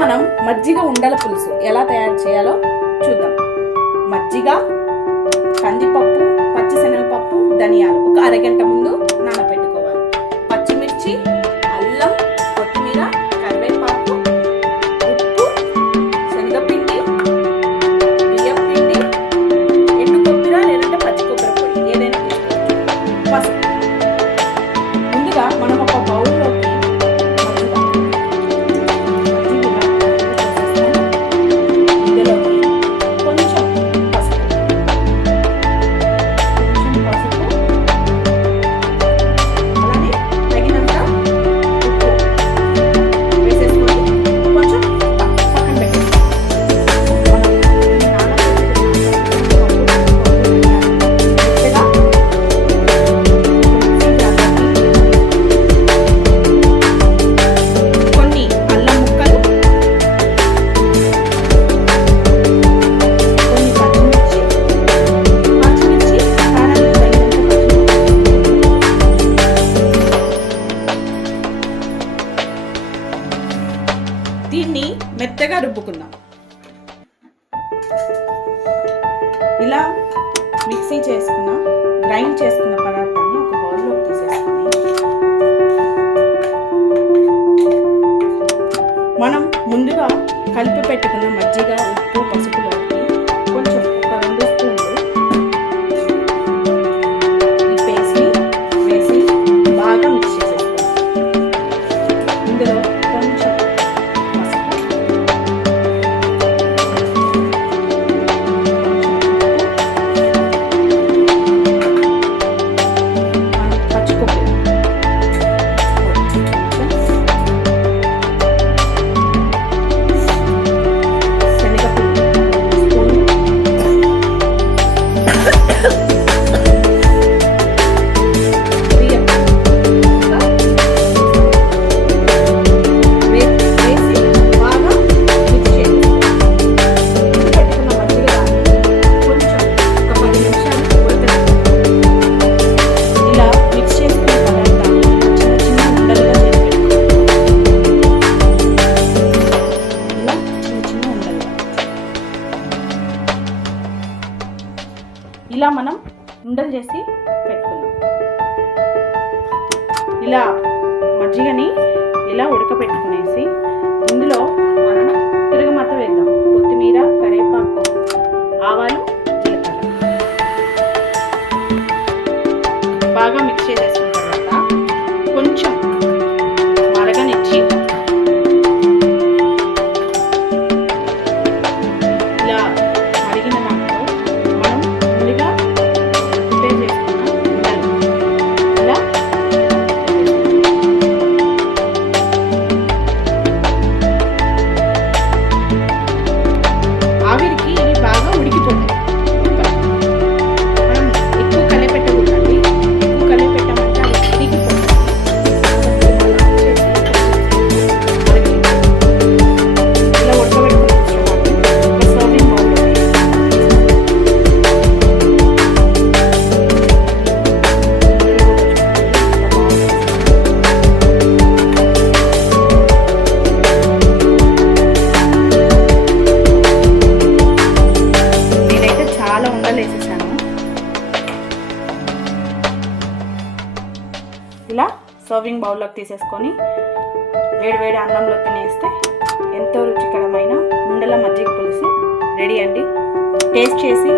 మనం మజ్జిగ ఉండల పులుసు ఎలా తయారు చేయాలో చూద్దాం. మజ్జిగ, కందిపప్పు, పచ్చిశనగపప్పు, ధనియాలు ఒక అరగంట ముందు నానబెట్టుకోవాలి. పచ్చిమిర్చి, అల్లం, కొత్తిమీర, కరివేపాకు, ఉప్పు, శనగపిండి, బియ్యం పిండి, ఎండు కొబ్బరి లేదంటే పచ్చి కొబ్బరి పొడి ఏదైనా తీసుకోవచ్చు. పసుపు. ముందుగా మనం ఒక బౌల్లోకి దీన్ని మెత్తగా రుబ్బుకుందాం. ఇలా మిక్సీ చేసుకున్న గ్రైండ్ చేసుకున్న పదార్థాన్ని ఒక బౌల్లోకి తీసేసుకుని మనం ముందుగా కలిపి పెట్టుకున్న మజ్జిగ, ఉప్పు, పసుపులోకి కొంచెం ఒక 2 స్పూన్లు ఈ పేస్ట్ని వేసి బాగా మిక్స్ చేసేసుకోవాలి. ఇందులో కొంచెం ఇలా మనం ఉండలు చేసి పెట్టుకుందాం. ఇలా మజ్జిగని ఇలా ఉడకపెట్టుకునేసి ఇందులో మనం తిరగమాత వేద్దాం. కొత్తిమీర, కరివేపాకు, ఆవాలు, జీలకర్ర బాగా మిక్స్ చేసేసుకున్న తర్వాత కొంచెం మరగనిచ్చి ఇలా మరిగిన దాంట్లో మనం ముందుగా ప్రిపేర్ చేసుకున్న ఉండలు ఇలా ఆవిరికి ఇవి బాగా ఉడికిపోతాయి. మనం ఎక్కువ కలిపెట్టకూడదండి. ఎక్కువ కలిపెట్టామంటే అవి ఉడికిపోతాయి. ఇలా ఉడకబెట్టుకుని ఒక సర్వింగ్ బౌల్లో నేనైతే చాలా ఉండలు వేసేసాను. ఇలా సర్వింగ్ బౌల్లోకి తీసేసుకొని వేడి అన్నంలో తినేస్తే ఎంతో రుచికరమైన ఉండల మజ్జిగ పులుసు రెడీ అండి. టేస్ట్ చేసి